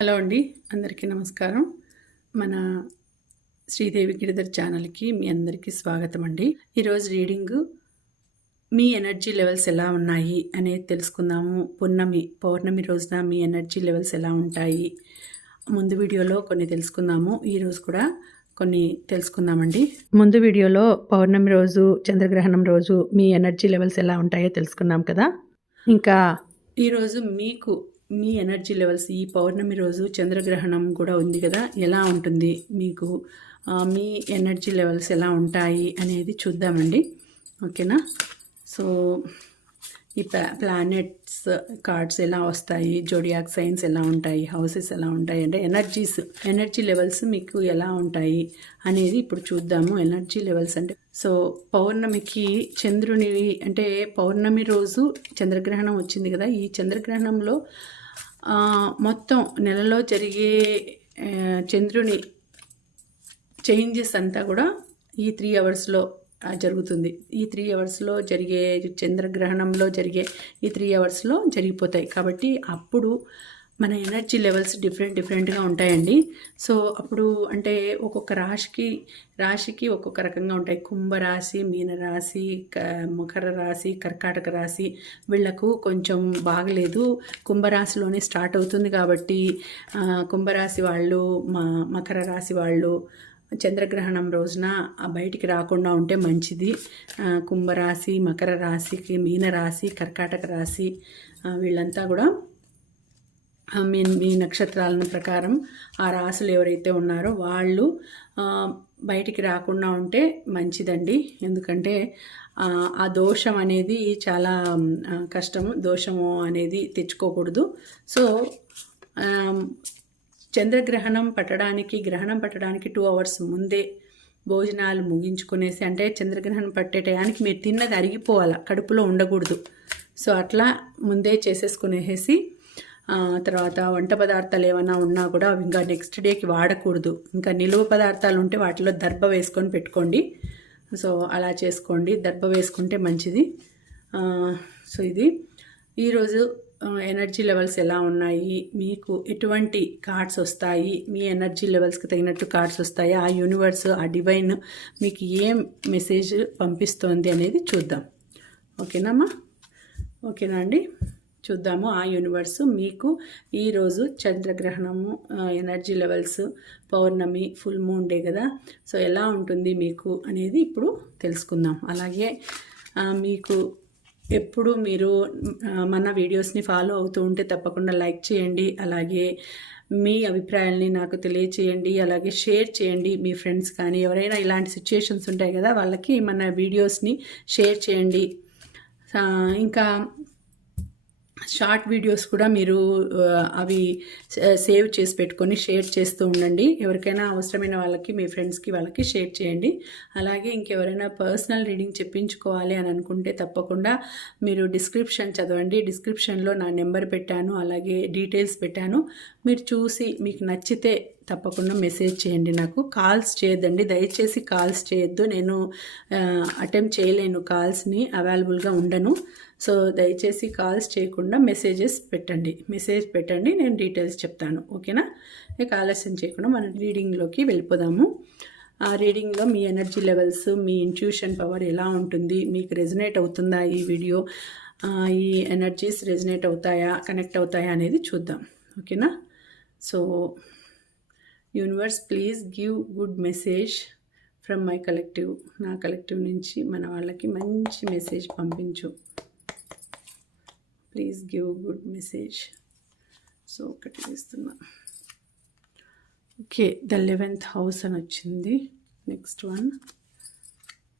Hello అండి అందరికీ నమస్కారం. మన శ్రీదేవి గిరిధర్ ఛానల్కి మీ అందరికీ స్వాగతం అండి. ఈరోజు రీడింగ్ మీ ఎనర్జీ లెవెల్స్ ఎలా ఉన్నాయి అనేది తెలుసుకుందాము. పున్నమి పౌర్ణమి రోజున మీ ఎనర్జీ లెవెల్స్ ఎలా ఉంటాయి? ముందు వీడియోలో కొన్ని తెలుసుకుందాము. ఈరోజు కూడా కొన్ని తెలుసుకుందామండి. ముందు వీడియోలో పౌర్ణమి రోజు చంద్రగ్రహణం రోజు మీ ఎనర్జీ లెవెల్స్ ఎలా ఉంటాయో తెలుసుకున్నాం కదా. ఇంకా ఈరోజు మీకు మీ ఎనర్జీ లెవెల్స్ ఈ పౌర్ణమి రోజు చంద్రగ్రహణం కూడా ఉంది కదా ఎలా ఉంటుంది? మీకు మీ ఎనర్జీ లెవెల్స్ ఎలా ఉంటాయి అనేది చూద్దామండి. ఓకేనా? సో ఈ ప్లా ప్లానెట్స్ కార్డ్స్ ఎలా వస్తాయి జోడియాక్ సైన్స్ ఎలా ఉంటాయి హౌసెస్ ఎలా ఉంటాయి అంటే ఎనర్జీస్ ఎనర్జీ లెవెల్స్ మీకు ఎలా ఉంటాయి అనేది ఇప్పుడు చూద్దాము. ఎనర్జీ లెవెల్స్ అంటే సో పౌర్ణమికి చంద్రుని అంటే పౌర్ణమి రోజు చంద్రగ్రహణం వచ్చింది కదా ఈ చంద్రగ్రహణంలో మొత్తం నెలలో జరిగే చంద్రుని చేంజెస్ అంతా కూడా ఈ త్రీ అవర్స్లో జరుగుతుంది. ఈ త్రీ అవర్స్లో జరిగే చంద్రగ్రహణంలో జరిగే ఈ త్రీ అవర్స్లో జరిగిపోతాయి. కాబట్టి అప్పుడు మన ఎనర్జీ లెవెల్స్ డిఫరెంట్ డిఫరెంట్గా ఉంటాయండి. సో అప్పుడు అంటే ఒక్కొక్క రాశికి రాశికి ఒక్కొక్క రకంగా ఉంటాయి. కుంభరాశి మీనరాశి మకర రాశి కర్కాటక రాశి వీళ్ళకు కొంచెం బాగలేదు. కుంభరాశిలోనే స్టార్ట్ అవుతుంది కాబట్టి కుంభరాశి వాళ్ళు మా మకర రాశి వాళ్ళు చంద్రగ్రహణం రోజున బయటికి రాకుండా ఉంటే మంచిది. కుంభరాశి మకర రాశికి మీనరాశి కర్కాటక రాశి వీళ్ళంతా కూడా మీ మీ నక్షత్రాలను ప్రకారం ఆ రాసులు ఎవరైతే ఉన్నారో వాళ్ళు బయటికి రాకుండా ఉంటే మంచిదండి. ఎందుకంటే ఆ దోషం అనేది చాలా కష్టము దోషము అనేది తెచ్చుకోకూడదు. సో చంద్రగ్రహణం పట్టడానికి గ్రహణం పట్టడానికి టూ అవర్స్ ముందే భోజనాలు ముగించుకునేసి అంటే చంద్రగ్రహణం పట్టే టయానికి మీరు తిన్నది అరిగిపోవాలి కడుపులో ఉండకూడదు. సో అట్లా ముందే చేసేసుకునేసి తర్వాత వంట పదార్థాలు ఏమైనా ఉన్నా కూడా అవి ఇంకా నెక్స్ట్ డేకి వాడకూడదు. ఇంకా నిలువ పదార్థాలు ఉంటే వాటిలో దర్భ వేసుకొని పెట్టుకోండి. సో అలా చేసుకోండి. దర్భ వేసుకుంటే మంచిది. సో ఇది. ఈరోజు ఎనర్జీ లెవెల్స్ ఎలా ఉన్నాయి? మీకు ఎటువంటి కార్డ్స్ వస్తాయి? మీ ఎనర్జీ లెవెల్స్కి తగినట్టు కార్డ్స్ వస్తాయి? ఆ యూనివర్స్ ఆ డివైన్ మీకు ఏం మెసేజ్ పంపిస్తోంది అనేది చూద్దాం. ఓకేనామ్మా ఓకేనా అండి? చూద్దాము. ఆ యూనివర్స్ మీకు ఈరోజు చంద్రగ్రహణము ఎనర్జీ లెవెల్స్ పౌర్ణమి ఫుల్ మూన్ డే కదా. సో ఎలా ఉంటుంది మీకు అనేది ఇప్పుడు తెలుసుకుందాం. అలాగే మీకు ఎప్పుడు మీరు మన వీడియోస్ని ఫాలో అవుతూ ఉంటే తప్పకుండా లైక్ చేయండి. అలాగే మీ అభిప్రాయాల్ని నాకు తెలియచేయండి. అలాగే షేర్ చేయండి మీ ఫ్రెండ్స్ కానీ ఎవరైనా ఇలాంటి సిచ్యుయేషన్స్ ఉంటాయి కదా వాళ్ళకి మన వీడియోస్ని షేర్ చేయండి. ఇంకా షార్ట్ వీడియోస్ కూడా మీరు అవి సేవ్ చేసి పెట్టుకొని షేర్ చేస్తూ ఉండండి. ఎవరికైనా అవసరమైన వాళ్ళకి మీ ఫ్రెండ్స్కి వాళ్ళకి షేర్ చేయండి. అలాగే ఇంకెవరైనా పర్సనల్ రీడింగ్ చెప్పించుకోవాలి అని అనుకుంటే తప్పకుండా మీరు డిస్క్రిప్షన్ చదవండి. డిస్క్రిప్షన్లో నా నెంబర్ పెట్టాను అలాగే డీటెయిల్స్ పెట్టాను. మీరు చూసి మీకు నచ్చితే తప్పకుండా మెసేజ్ చేయండి నాకు. కాల్స్ చేయొద్దండి. దయచేసి కాల్స్ చేయొద్దు. నేను అటెంప్ట్ చేయలేను కాల్స్ని. అవైలబుల్గా ఉండను. సో దయచేసి కాల్స్ చేయకుండా మెసేజెస్ పెట్టండి. మెసేజ్ పెట్టండి. నేను డీటెయిల్స్ చెప్తాను. ఓకేనా? ఇక ఆలస్యం చేయకుండా మనం రీడింగ్లోకి వెళ్ళిపోదాము. ఆ రీడింగ్లో మీ ఎనర్జీ లెవెల్స్ మీ ఇంట్యూషన్ పవర్ ఎలా ఉంటుంది? మీకు రెజినేట్ అవుతుందా ఈ వీడియో? ఈ ఎనర్జీస్ రెజినేట్ అవుతాయా? కనెక్ట్ అవుతాయా అనేది చూద్దాం. ఓకేనా? So universe please give good message from my collective. నా కలెక్టివ్ నుంచి మన వాళ్ళకి మంచి మెసేజ్ పంపించు. Please give good message. So ఒకటి ఇస్తున్నా ఓకే ద లెవెన్త్ హౌస్ అని వచ్చింది. Next one.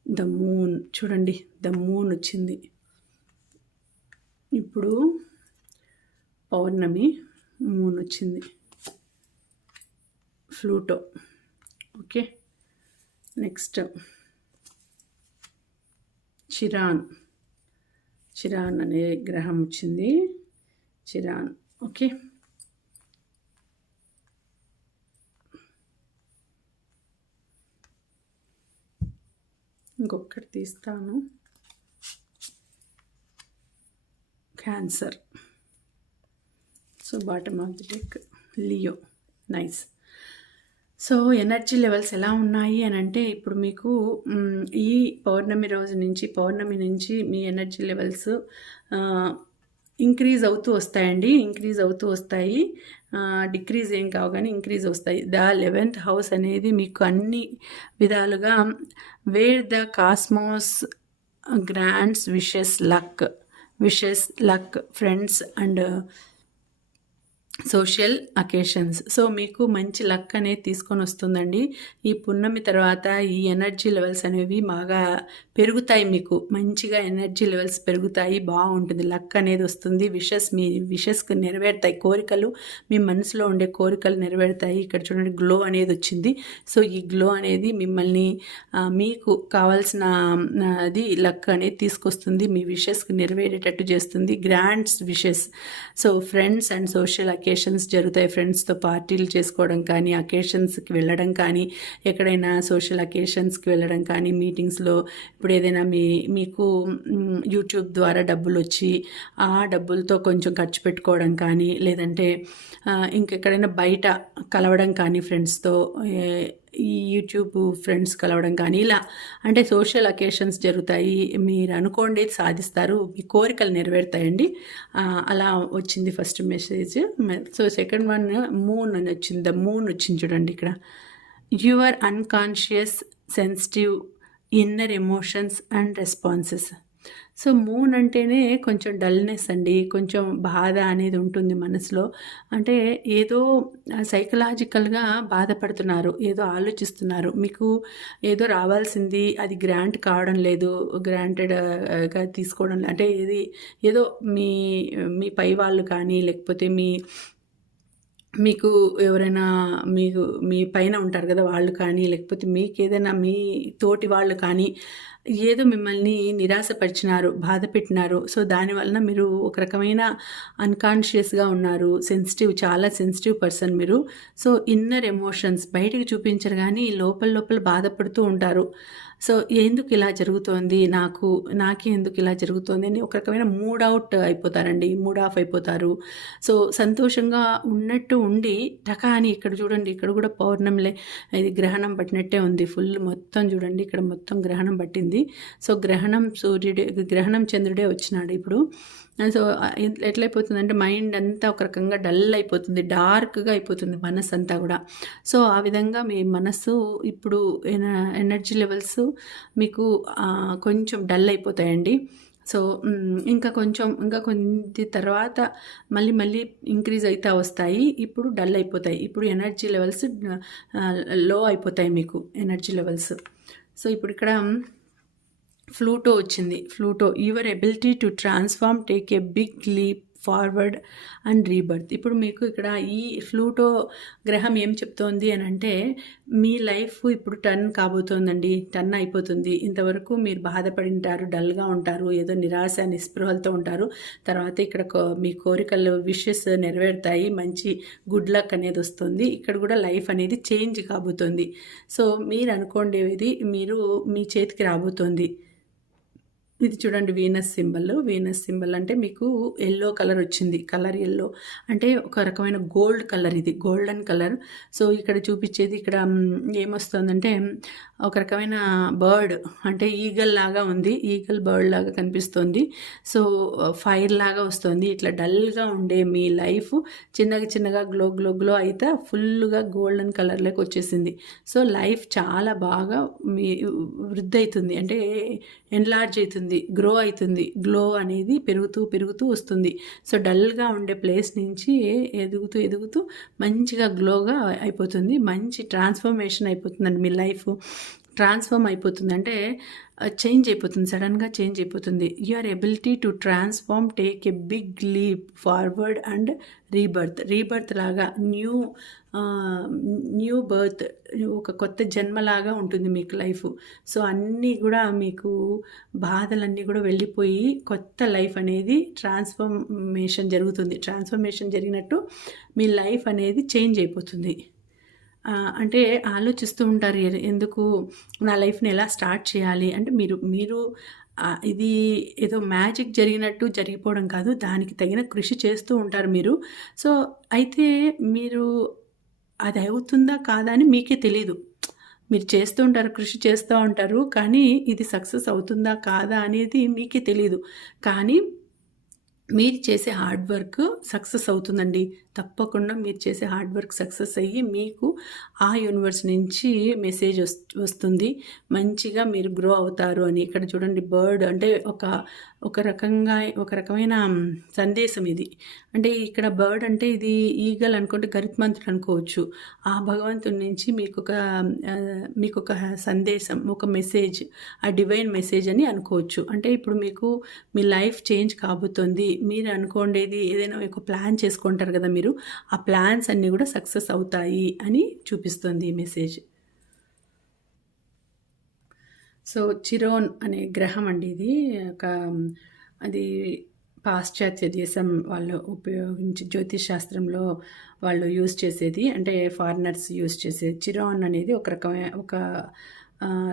The moon. చూడండి ద మూన్ వచ్చింది. ఇప్పుడు పౌర్ణమి మూన్ వచ్చింది. Pluto. Okay? Next. Chiron. Chiron అనే గ్రహం వచ్చింది. చిరాన్. ఓకే? ఇంకొకటి తీస్తాను. Cancer. So bottom of the deck Leo. Nice. So energy levels ఎలా ఉన్నాయి అని అంటే ఇప్పుడు మీకు ఈ పౌర్ణమి రోజు నుంచి పౌర్ణమి నుంచి మీ ఎనర్జీ లెవెల్స్ ఇంక్రీజ్ అవుతూ వస్తాయండి. ఇంక్రీజ్ అవుతూ వస్తాయి. డిక్రీజ్ ఏం కావు కానీ ఇంక్రీజ్ వస్తాయి. ద లెవెన్త్ హౌస్ అనేది మీకు అన్ని విధాలుగా where the cosmos grants wishes luck. Wishes luck friends and social occasions. So మీకు మంచి లక్ అనేది తీసుకొని వస్తుందండి. ఈ పున్నమి తర్వాత ఈ ఎనర్జీ లెవెల్స్ అనేవి బాగా పెరుగుతాయి మీకు. మంచిగా ఎనర్జీ లెవెల్స్ పెరుగుతాయి బాగుంటుంది లక్ అనేది వస్తుంది. విషెస్ మీ విషెస్కి నెరవేరుతాయి. కోరికలు మీ మనసులో ఉండే కోరికలు నెరవేరుతాయి. ఇక్కడ చూడండి గ్లో అనేది వచ్చింది. సో ఈ గ్లో అనేది మిమ్మల్ని మీకు కావాల్సిన అది లక్ అనేది తీసుకొస్తుంది. మీ విషెస్కి నెరవేరేటట్టు చేస్తుంది. Grants wishes. So friends and social occasions జరుగుతాయి ఫ్రెండ్స్తో పార్టీలు చేసుకోవడం కానీ అకేషన్స్కి వెళ్ళడం కానీ ఎక్కడైనా సోషల్ అకేషన్స్కి వెళ్ళడం కానీ మీటింగ్స్లో ఇప్పుడు ఏదైనా మీ మీకు యూట్యూబ్ ద్వారా డబ్బులు వచ్చి ఆ డబ్బులతో కొంచెం ఖర్చు పెట్టుకోవడం కానీ లేదంటే ఇంకెక్కడైనా బయట కలవడం కానీ ఫ్రెండ్స్తో ఈ యూట్యూబ్ ఫ్రెండ్స్ కలవడం కానీ ఇలా అంటే సోషల్ అకేషన్స్ జరుగుతాయి. మీరు అనుకోండి సాధిస్తారు. మీ కోరికలు నెరవేరుతాయండి. అలా వచ్చింది first message so second one moon అని వచ్చింది. ద మూన్ వచ్చింది చూడండి ఇక్కడ. Your unconscious sensitive inner emotions and responses so moon అంటేనే కొంచెం డల్నెస్ అండి కొంచెం బాధ అనేది ఉంటుంది మనసులో. అంటే ఏదో సైకలాజికల్గా బాధపడుతున్నారు ఏదో ఆలోచిస్తున్నారు. మీకు ఏదో రావాల్సింది అది గ్రాంట్ కావడం లేదు గ్రాంటెడ్గా uh, తీసుకోవడం అంటే ఏది ఏదో మీ మీ పై వాళ్ళు కానీ లేకపోతే మీ మీకు ఎవరైనా మీకు మీ పైన ఉంటారు కదా వాళ్ళు కానీ లేకపోతే మీకు ఏదైనా మీ తోటి వాళ్ళు కానీ ఏదో మిమ్మల్ని నిరాశపరిచినారు బాధ పెట్టినారు సో దానివలన మీరు ఒక రకమైన అన్కాన్షియస్గా ఉన్నారు. సెన్సిటివ్ చాలా సెన్సిటివ్ పర్సన్ మీరు. సో ఇన్నర్ ఎమోషన్స్ బయటికి చూపించరు కానీ లోపల లోపల బాధపడుతూ ఉంటారు. సో ఎందుకు ఇలా జరుగుతోంది? నాకు నాకే ఎందుకు ఇలా జరుగుతోంది అని ఒక రకమైన మూడ్ అవుట్ అయిపోతారండి. మూడ్ ఆఫ్ అయిపోతారు. సో సంతోషంగా ఉన్నట్టు ఉండి టకా అని ఇక్కడ చూడండి ఇక్కడ కూడా పౌర్ణమిలే ఇది గ్రహణం పట్టినట్టే ఉంది. ఫుల్ మొత్తం చూడండి ఇక్కడ మొత్తం గ్రహణం పట్టింది. సో గ్రహణం సూర్యుడే గ్రహణం చంద్రుడే వచ్చినాడు ఇప్పుడు. సో uh, ఎట్లయిపోతుందంటే మైండ్ అంతా ఒక రకంగా డల్ అయిపోతుంది డార్క్గా అయిపోతుంది మనసు అంతా కూడా. సో ఆ విధంగా మీ మనసు ఇప్పుడు ఎన- ఎనర్జీ లెవెల్స్ మీకు కొంచెం డల్ అయిపోతాయండి. సో ఇంకా కొంచెం ఇంకా కొంత తర్వాత మళ్ళీ మళ్ళీ ఇంక్రీజ్ అవుతా వస్తాయి. ఇప్పుడు డల్ అయిపోతాయి. ఇప్పుడు ఎనర్జీ లెవెల్స్లో అయిపోతాయి మీకు ఎనర్జీ లెవెల్స్. సో ఇప్పుడు ఇక్కడ ఫ్లూటో వచ్చింది. Pluto your ability to transform take a big leap forward and rebirth ఇప్పుడు మీకు ఇక్కడ ఈ ఫ్లూటో గ్రహం ఏం చెప్తోంది అని అంటే మీ లైఫ్ ఇప్పుడు టర్న్ కాబోతోందండి. టర్న్ అయిపోతుంది. ఇంతవరకు మీరు బాధపడి ఉంటారు డల్గా ఉంటారు ఏదో నిరాశ నిస్పృహలతో ఉంటారు. తర్వాత ఇక్కడ కో- మీ కోరికలు విషెస్ నెరవేరుతాయి. మంచి గుడ్ లక్ అనేది వస్తుంది. ఇక్కడ కూడా లైఫ్ అనేది చేంజ్ కాబోతోంది. సో మీరు అనుకోండి ఇది మీరు మీ చేతికి రాబోతోంది. ఇది చూడండి వీనస్ సింబల్. వీనస్ సింబల్ అంటే మీకు ఎల్లో కలర్ వచ్చింది. Colour yellow. అంటే ఒక రకమైన గోల్డ్ కలర్ ఇది. Golden colour. సో ఇక్కడ చూపించేది ఇక్కడ ఏమొస్తుందంటే ఒక రకమైన బర్డ్. అంటే ఈగల్ లాగా ఉంది. ఈగల్ బర్డ్ లాగా కనిపిస్తుంది. సో ఫైర్ లాగా వస్తుంది. ఇట్లా డల్గా ఉండే మీ లైఫ్ చిన్నగా చిన్నగా గ్లో గ్లో గ్లో అయితే ఫుల్గా గోల్డెన్ కలర్లోకి వచ్చేసింది. సో లైఫ్ చాలా బాగా మీ వృద్ధి అవుతుంది అంటే ఎన్లార్జ్ అవుతుంది గ్రో అవుతుంది. గ్లో అనేది పెరుగుతూ పెరుగుతూ వస్తుంది. సో డల్గా ఉండే ప్లేస్ నుంచి ఎదుగుతూ ఎదుగుతూ మంచిగా గ్లోగా అయిపోతుంది. మంచి ట్రాన్స్ఫర్మేషన్ అయిపోతుందండి మీ లైఫ్ ట్రాన్స్ఫార్మ్ అయిపోతుంది. అంటే చేంజ్ అయిపోతుంది. సడన్గా చేంజ్ అయిపోతుంది. Your ability to transform take a big leap forward and rebirth rebirth లాగా న్యూ న్యూ బర్త్ ఒక కొత్త జన్మలాగా ఉంటుంది మీకు లైఫ్ సో అన్నీ కూడా మీకు బాధలన్నీ కూడా వెళ్ళిపోయి కొత్త లైఫ్ అనేది ట్రాన్స్ఫర్మేషన్ జరుగుతుంది. ట్రాన్స్ఫర్మేషన్ జరిగినట్టు మీ లైఫ్ అనేది చేంజ్ అయిపోతుంది. అంటే ఆలోచిస్తూ ఉంటారు ఎందుకు నా లైఫ్ని ఎలా స్టార్ట్ చేయాలి అంటే మీరు మీరు ఇది ఏదో మ్యాజిక్ జరిగినట్టు జరిగిపోవడం కాదు. దానికి తగిన కృషి చేస్తూ ఉంటారు మీరు. సో, అయితే మీరు అది అవుతుందా? కాదా? అని మీకే తెలీదు. మీరు చేస్తూ ఉంటారు. కృషి చేస్తూ ఉంటారు. కానీ ఇది సక్సెస్ అవుతుందా? కాదా? అనేది మీకే తెలీదు. కానీ మీరు చేసే హార్డ్ వర్క్ సక్సెస్ అవుతుందండి. తప్పకుండా మీరు చేసే హార్డ్ వర్క్ సక్సెస్ అయ్యి మీకు ఆ యూనివర్స్ నుంచి మెసేజ్ వస్తుంది. మంచిగా మీరు గ్రో అవుతారు అని. ఇక్కడ చూడండి బర్డ్ అంటే ఒక ఒక రకంగా ఒక రకమైన సందేశం ఇది. అంటే ఇక్కడ బర్డ్ అంటే ఇది ఈగల్ అనుకుంటే గరిత్మంతుడు అనుకోవచ్చు. ఆ భగవంతుడి నుంచి మీకొక మీకు మీకొక సందేశం, ఒక మెసేజ్, ఆ డివైన్ మెసేజ్ అని అనుకోవచ్చు. అంటే ఇప్పుడు మీకు మీ లైఫ్ చేంజ్ కాబోతుంది. మీరు అనుకోండేది ఏదైనా ఒక ప్లాన్ చేసుకుంటారు కదా మీరు. ఆ ప్లాన్స్ అన్నీ కూడా సక్సెస్ అవుతాయి అని చూపిస్తుంది ఈ మెసేజ్. సో, చిరోన్ అనే గ్రహం అండి ఇది. ఒక అది పాశ్చాత్య దేశం వాళ్ళు ఉపయోగించి జ్యోతిష్ శాస్త్రంలో వాళ్ళు యూజ్ చేసేది. అంటే ఫారినర్స్ యూజ్ చేసేది. చిరాన్ అనేది ఒక రకమైన ఒక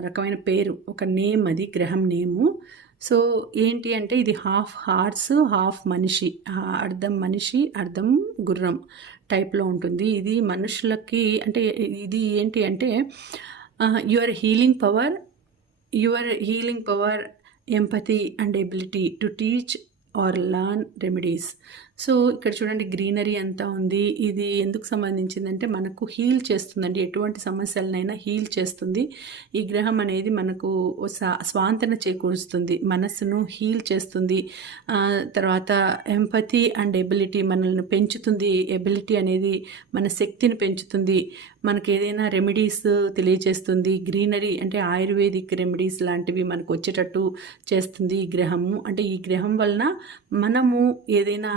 రకమైన పేరు. ఒక నేమ్ అది గ్రహం నేము. సో, ఏంటి అంటే ఇది హాఫ్ హార్స్, హాఫ్ మనిషి. అర్థం అర్ధం మనిషి, అర్ధం గుర్రం టైప్‌లో ఉంటుంది. ఇది మనుషులకి అంటే ఇది ఏంటి అంటే your healing power, your healing power, empathy and ability to teach or learn remedies. So, ఇక్కడ చూడండి గ్రీనరీ అంతా ఉంది. ఇది ఎందుకు సంబంధించిందంటే మనకు హీల్ చేస్తుందండి. ఎటువంటి సమస్యలనైనా హీల్ చేస్తుంది. ఈ గ్రహం అనేది మనకు స్వాంతన చేకూరుస్తుంది. మనస్సును హీల్ చేస్తుంది. తర్వాత ఎంపతి అండ్ ఎబిలిటీ మనల్ని పెంచుతుంది. ఎబిలిటీ అనేది మన శక్తిని పెంచుతుంది. మనకి ఏదైనా రెమెడీస్ తెలియజేస్తుంది. గ్రీనరీ అంటే ఆయుర్వేదిక్ రెమెడీస్ లాంటివి మనకు వచ్చేటట్టు చేస్తుంది ఈ గ్రహము. అంటే ఈ గ్రహం వలన మనము ఏదైనా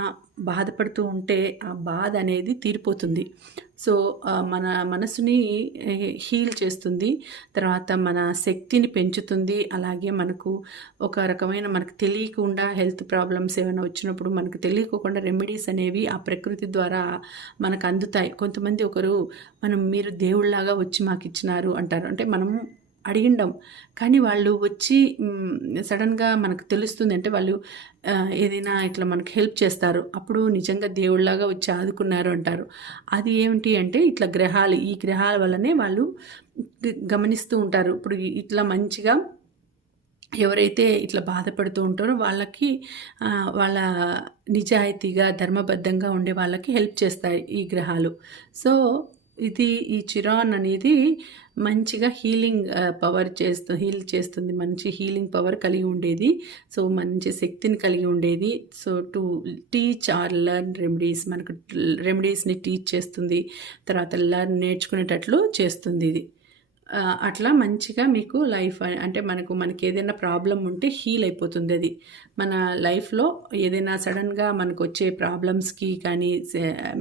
బాధపడుతూ ఉంటే ఆ బాధ అనేది తీరిపోతుంది. సో, మన మనసుని హీల్ చేస్తుంది. తర్వాత మన శక్తిని పెంచుతుంది. అలాగే మనకు ఒక రకమైన మనకు తెలియకుండా హెల్త్ ప్రాబ్లమ్స్ ఏమైనా వచ్చినప్పుడు మనకు తెలియకోకుండా రెమెడీస్ అనేవి ఆ ప్రకృతి ద్వారా మనకు అందుతాయి. కొంతమంది ఒకరు మనం మీరు దేవుళ్ళలాగా వచ్చి మాకు ఇచ్చినారు అంటారు. అంటే మనము అడిగిండం. కానీ వాళ్ళు వచ్చి సడన్గా మనకు తెలుస్తుంది. అంటే వాళ్ళు ఏదైనా ఇట్లా మనకు హెల్ప్ చేస్తారు. అప్పుడు నిజంగా దేవుళ్ళలాగా వచ్చి ఆదుకున్నారు అంటారు. అది ఏమిటి అంటే ఇట్లా గ్రహాలు ఈ గ్రహాల వల్లనే వాళ్ళు గ గమనిస్తూ ఉంటారు. ఇప్పుడు ఇట్లా మంచిగా ఎవరైతే ఇట్లా బాధపడుతూ ఉంటారో వాళ్ళకి వాళ్ళ నిజాయితీగా, ధర్మబద్ధంగా ఉండే వాళ్ళకి హెల్ప్ చేస్తాయి ఈ గ్రహాలు. సో, ఇది ఈ చిరాన్ అనేది మంచిగా హీలింగ్ పవర్ చేస్తూ హీల్ చేస్తుంది. మంచి హీలింగ్ పవర్ కలిగి ఉండేది. సో, మంచి శక్తిని కలిగి ఉండేది. So, to teach or learn remedies మనకు రెమెడీస్‌ని టీచ్ చేస్తుంది. తర్వాత లర్న్ నేర్చుకునేటట్లు చేస్తుంది ఇది. అట్లా మంచిగా మీకు లైఫ్ అంటే మనకు మనకి ఏదైనా ప్రాబ్లం ఉంటే హీల్ అయిపోతుంది అది. మన లైఫ్‌లో ఏదైనా సడన్గా మనకు వచ్చే ప్రాబ్లమ్స్‌కి కానీ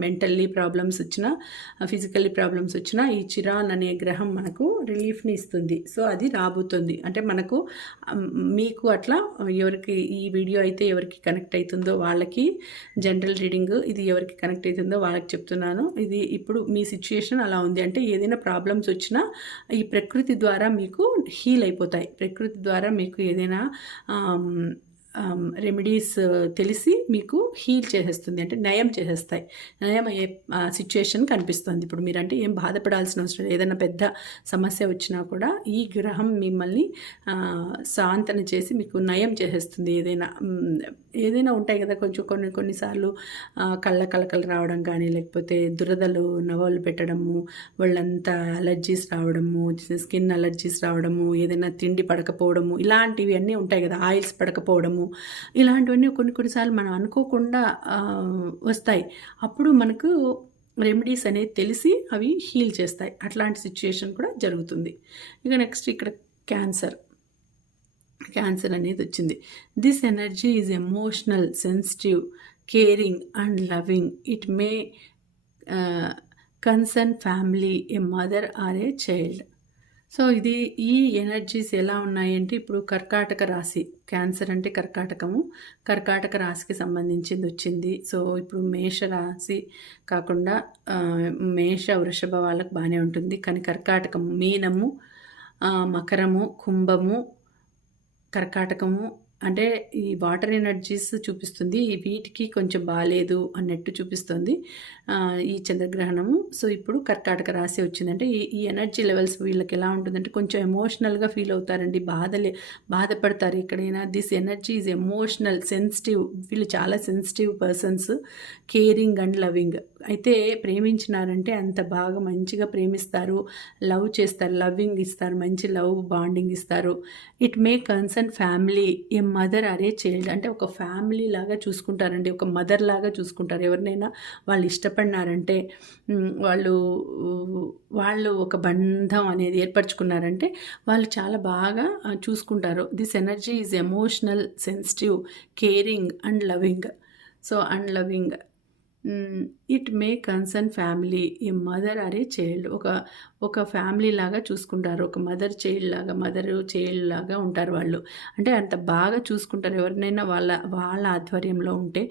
మెంటల్లీ ప్రాబ్లమ్స్ వచ్చినా, ఫిజికల్లీ ప్రాబ్లమ్స్ వచ్చినా ఈ చిరాన్ అనే గ్రహం మనకు రిలీఫ్‌ని ఇస్తుంది. సో, అది రాబోతుంది. అంటే మనకు మీకు అట్లా ఎవరికి ఈ వీడియో అయితే ఎవరికి కనెక్ట్ అవుతుందో వాళ్ళకి జనరల్ రీడింగ్ ఇది ఎవరికి కనెక్ట్ అవుతుందో వాళ్ళకి చెప్తున్నాను. ఇది ఇప్పుడు మీ సిచ్యుయేషన్ అలా ఉంది. అంటే ఏదైనా ప్రాబ్లమ్స్ వచ్చినా ఈ ప్రకృతి ద్వారా మీకు హీల్ అయిపోతాయి. ప్రకృతి ద్వారా మీకు ఏదైనా రెమెడీస్ తెలిసి మీకు హీల్ చేసేస్తుంది. అంటే నయం చేసేస్తాయి. నయం అయ్యే ఆహ్, కనిపిస్తుంది. ఇప్పుడు మీరంటే ఏం బాధపడాల్సిన అవసరం లేదు. ఏదైనా పెద్ద సమస్య వచ్చినా కూడా ఈ గ్రహం మిమ్మల్ని సాంతన చేసి మీకు నయం చేసేస్తుంది. ఏదైనా ఏదైనా ఉంటాయి కదా! కొంచెం కొన్ని కొన్నిసార్లు కళ్ళ కలకలు రావడం కానీ, లేకపోతే దురదలు నవలు పెట్టడము, వాళ్ళంతా అలర్జీస్ రావడము, స్కిన్ అలర్జీస్ రావడము, ఏదైనా తిండి పడకపోవడము, ఇలాంటివి అన్నీ ఉంటాయి కదా! ఆయిల్స్ పడకపోవడము, ఇలాంటివన్నీ కొన్ని కొన్ని సార్లు మనం అనుకోకుండా వస్తాయి. అప్పుడు మనకు రెమెడీస్ అనేది తెలిసి అవి హీల్ చేస్తాయి. అట్లాంటి సిచ్యుయేషన్ కూడా జరుగుతుంది. ఇక నెక్స్ట్ ఇక్కడ క్యాన్సర్. క్యాన్సర్ అనేది వచ్చింది. This energy is emotional, sensitive, caring and loving. It may concern family, a mother or a child. So, ఇది ఈ ఎనర్జీస్ ఎలా ఉన్నాయంటే ఇప్పుడు కర్కాటక రాశి. క్యాన్సర్ అంటే కర్కాటకము. కర్కాటక రాశికి సంబంధించింది వచ్చింది. సో, ఇప్పుడు మేష రాశి కాకుండా మేష, వృషభ వాళ్ళకు బాగానే ఉంటుంది. కానీ కర్కాటకము, మీనము, మకరము, కుంభము కర్కాటకము అంటే ఈ వాటర్ ఎనర్జీస్ చూపిస్తుంది ఈ వీటికి కొంచెం బాగాలేదు అన్నట్టు చూపిస్తుంది ఈ చంద్రగ్రహణము. సో ఇప్పుడు కర్కాటక రాశి వచ్చిందంటే ఈ ఈ ఎనర్జీ లెవెల్స్ వీళ్ళకి ఎలా ఉంటుందంటే కొంచెం ఎమోషనల్గా ఫీల్ అవుతారండి బాధలే బాధపడతారు. ఎక్కడైనా this energy is emotional sensitive. వీళ్ళు చాలా sensitive persons caring and loving అయితే ప్రేమించినారంటే అంత బాగా మంచిగా ప్రేమిస్తారు లవ్ చేస్తారు లవింగ్ ఇస్తారు మంచి లవ్ బాండింగ్ ఇస్తారు. It may concern family a mother or a child అంటే ఒక ఫ్యామిలీ లాగా చూసుకుంటారండి. ఒక మదర్ లాగా చూసుకుంటారు. ఎవరినైనా వాళ్ళు ఇష్టపడినారంటే వాళ్ళు వాళ్ళు ఒక బంధం అనేది ఏర్పరచుకున్నారంటే వాళ్ళు చాలా బాగా చూసుకుంటారు. This energy is emotional sensitive caring and loving so and loving it may concern family a mother or a child ఒక ఒక ఫ్యామిలీ లాగా చూసుకుంటారు. ఒక మదర్ చైల్డ్ లాగా మదర్ చైల్డ్ లాగా ఉంటారు వాళ్ళు. అంటే అంత బాగా చూసుకుంటారు. ఎవరినైనా వాళ్ళ వాళ్ళ ఆధ్వర్యంలో ఉంటే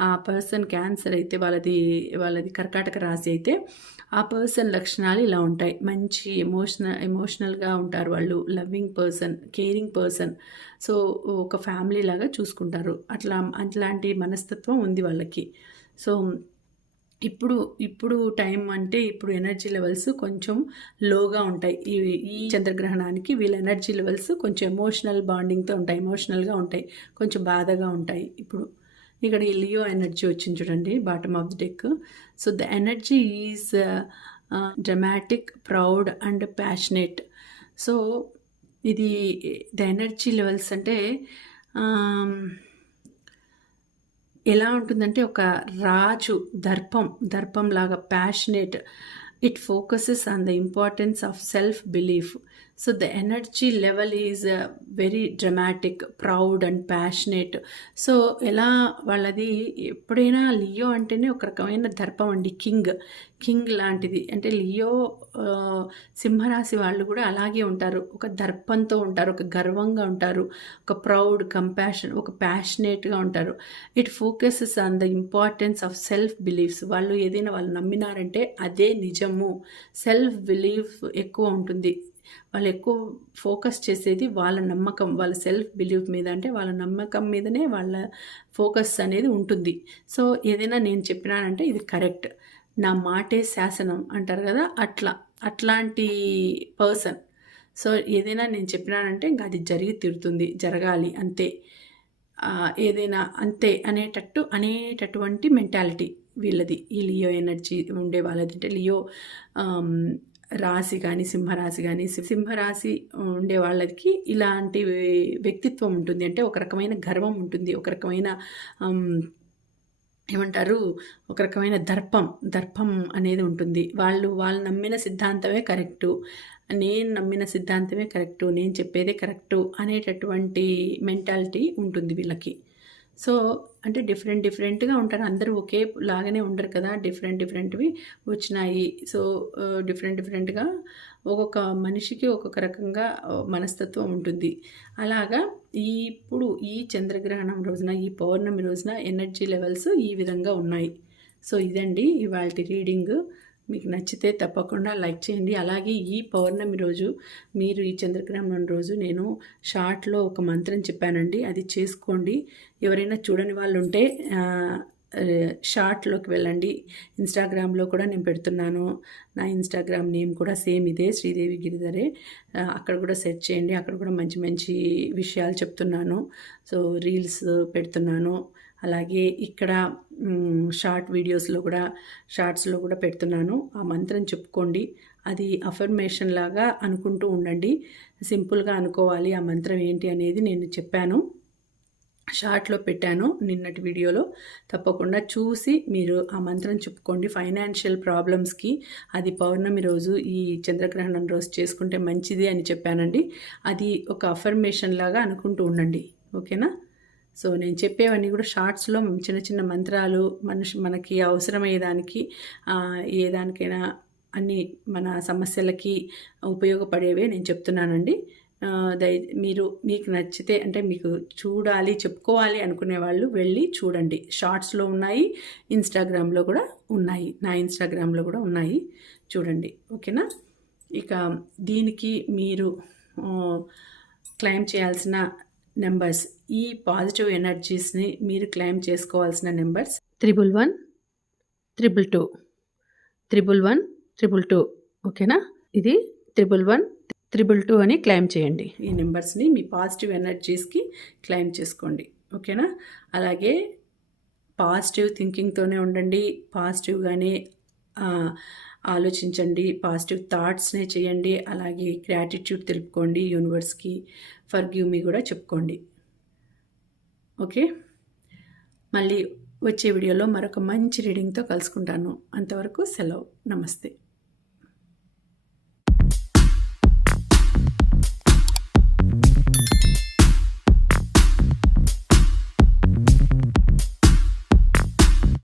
ఆ పర్సన్ క్యాన్సర్ అయితే వాళ్ళది వాళ్ళది కర్కాటక రాశి అయితే ఆ పర్సన్ లక్షణాలు ఇలా ఉంటాయి. మంచి ఎమోషనల్ ఎమోషనల్గా ఉంటారు వాళ్ళు. Loving person caring person so ఒక ఫ్యామిలీ లాగా చూసుకుంటారు. అట్లా అట్లాంటి మనస్తత్వం ఉంది వాళ్ళకి. సో ఇప్పుడు ఇప్పుడు టైం అంటే ఇప్పుడు ఎనర్జీ లెవెల్స్ కొంచెం లోగా ఉంటాయి. ఈ ఈ చంద్రగ్రహణానికి వీళ్ళ ఎనర్జీ లెవెల్స్ కొంచెం ఎమోషనల్ బాండింగ్తో ఉంటాయి. ఎమోషనల్గా ఉంటాయి. కొంచెం బాధగా ఉంటాయి. ఇప్పుడు ఇక్కడ ఈ లియో ఎనర్జీ వచ్చింది చూడండి bottom of the deck. So the energy is dramatic proud and passionate. So ఇది ద ఎనర్జీ లెవెల్స్ అంటే ఎలా ఉంటుందంటే ఒక రాజు దర్పం దర్పం లాగా passionate it focuses on the importance of self belief so the energy level is very dramatic proud and passionate so ఎలా వాళ్ళది ఎప్పుడైనా లియో అంటేనే ఒక రకమైన దర్పం అండి కింగ్. కింగ్ లాంటిది. అంటే లియో సింహరాశి వాళ్ళు కూడా అలాగే ఉంటారు. ఒక దర్పంతో ఉంటారు ఒక గర్వంగా ఉంటారు ఒక ప్రౌడ్ కంపాషన్ ఒక ప్యాషనేట్గా ఉంటారు. It focuses on the importance of self beliefs వాళ్ళు ఏదైనా వాళ్ళు నమ్మినారంటే అదే నిజము. సెల్ఫ్ బిలీఫ్ ఎక్కువ ఉంటుంది. వాళ్ళు ఎక్కువ ఫోకస్ చేసేది వాళ్ళ నమ్మకం వాళ్ళ సెల్ఫ్ బిలీఫ్ మీద. అంటే వాళ్ళ నమ్మకం మీదనే వాళ్ళ ఫోకస్ అనేది ఉంటుంది. సో ఏదైనా నేను చెప్పినానంటే ఇది కరెక్ట్. నా మాటే శాసనం అంటారు కదా అట్లా. అట్లాంటి పర్సన్. సో ఏదైనా నేను చెప్పినానంటే ఇంకా అది జరిగి తీరుతుంది జరగాలి అంతే. ఏదైనా అంతే అనేటట్టు అనేటటువంటి మెంటాలిటీ వీళ్ళది. ఈ లియో ఎనర్జీ ఉండే వాళ్ళది. అంటే లియో రాశి కానీ సింహరాశి కానీ సింహరాశి ఉండే వాళ్ళకి ఇలాంటి వ్యక్తిత్వం ఉంటుంది. అంటే ఒక రకమైన గర్వం ఉంటుంది. ఒక రకమైన ఏమంటారు? ఒక రకమైన దర్పం దర్పం అనేది ఉంటుంది. వాళ్ళు వాళ్ళు నమ్మిన సిద్ధాంతమే కరెక్టు. నేను నమ్మిన సిద్ధాంతమే కరెక్టు. నేను చెప్పేదే కరెక్టు అనేటటువంటి మెంటాలిటీ ఉంటుంది వీళ్ళకి. సో అంటే డిఫరెంట్ డిఫరెంట్గా ఉంటారు. అందరూ ఒకే లాగానే ఉండరు కదా. డిఫరెంట్ డిఫరెంట్వి వచ్చినాయి. సో డిఫరెంట్ డిఫరెంట్గా ఒక్కొక్క మనిషికి ఒక్కొక్క రకంగా మనస్తత్వం ఉంటుంది. అలాగా ఇప్పుడు ఈ చంద్రగ్రహణం రోజున ఈ పౌర్ణమి రోజున ఎనర్జీ లెవెల్స్ ఈ విధంగా ఉన్నాయి. సో ఇదండి ఇవాళ రీడింగ్. మీకు నచ్చితే తప్పకుండా లైక్ చేయండి. అలాగే ఈ పౌర్ణమి రోజు మీరు ఈ చంద్రగ్రహణం రోజు నేను షార్ట్లో ఒక మంత్రం చెప్పానండి. అది చేసుకోండి. ఎవరైనా చూడని వాళ్ళు ఉంటే షార్ట్లోకి వెళ్ళండి. ఇన్స్టాగ్రామ్లో కూడా నేను పెడుతున్నాను. నా ఇన్స్టాగ్రామ్ నేమ్ కూడా సేమ్ ఇదే శ్రీదేవి గిరిధరే. అక్కడ కూడా సెర్చ్ చేయండి. అక్కడ కూడా మంచి మంచి విషయాలు చెప్తున్నాను. సో రీల్స్ పెడుతున్నాను. అలాగే ఇక్కడ షార్ట్ వీడియోస్లో కూడా షార్ట్స్లో కూడా పెడుతున్నాను. ఆ మంత్రం చెప్పుకోండి. అది అఫర్మేషన్ లాగా అనుకుంటూ ఉండండి. సింపుల్గా అనుకోవాలి ఆ మంత్రం ఏంటి అనేది నేను చెప్పాను. షార్ట్లో పెట్టాను నిన్నటి వీడియోలో. తప్పకుండా చూసి మీరు ఆ మంత్రం చెప్పుకోండి. ఫైనాన్షియల్ ప్రాబ్లమ్స్కి అది పౌర్ణమి రోజు ఈ చంద్రగ్రహణం రోజు చేసుకుంటే మంచిది అని చెప్పానండి. అది ఒక అఫర్మేషన్ లాగా అనుకుంటూ ఉండండి. ఓకేనా? సో నేను చెప్పేవన్నీ కూడా షార్ట్స్లో చిన్న చిన్న మంత్రాలు మనిషి మనకి అవసరమయ్యేదానికి దానికి ఏ దానికైనా అన్ని మన సమస్యలకి ఉపయోగపడేవే నేను చెప్తున్నానండి. దయ మీరు మీకు నచ్చితే అంటే మీకు చూడాలి చెప్పుకోవాలి అనుకునే వాళ్ళు వెళ్ళి చూడండి. షార్ట్స్లో ఉన్నాయి ఇన్స్టాగ్రామ్లో కూడా ఉన్నాయి. నా ఇన్స్టాగ్రామ్లో కూడా ఉన్నాయి. చూడండి. ఓకేనా? ఇక దీనికి మీరు క్లైమ్ క్లెయిమ్ చేయాల్సిన నెంబర్స్ ఈ పాజిటివ్ ఎనర్జీస్ని మీరు క్లైమ్ చేసుకోవాల్సిన numbers triple one triple two. Triple one triple two. ఓకేనా? ఇది త్రిబుల్ వన్ త్రిబుల్ టూ అని క్లైమ్ చేయండి. ఈ నెంబర్స్ని మీ పాజిటివ్ ఎనర్జీస్కి క్లైమ్ చేసుకోండి. ఓకేనా? అలాగే పాజిటివ్ థింకింగ్తోనే ఉండండి. పాజిటివ్గానే ఆలోచించండి. పాజిటివ్ థాట్స్నే చేయండి. అలాగే గ్రాటిట్యూడ్ తెలుపుకోండి యూనివర్స్కి. ఫర్ గివ్ మీ కూడా చెప్పుకోండి. ఓకే. మళ్ళీ వచ్చే వీడియోలో మరొక మంచి రీడింగ్తో కలుసుకుంటాను. అంతవరకు సెలవు. నమస్తే.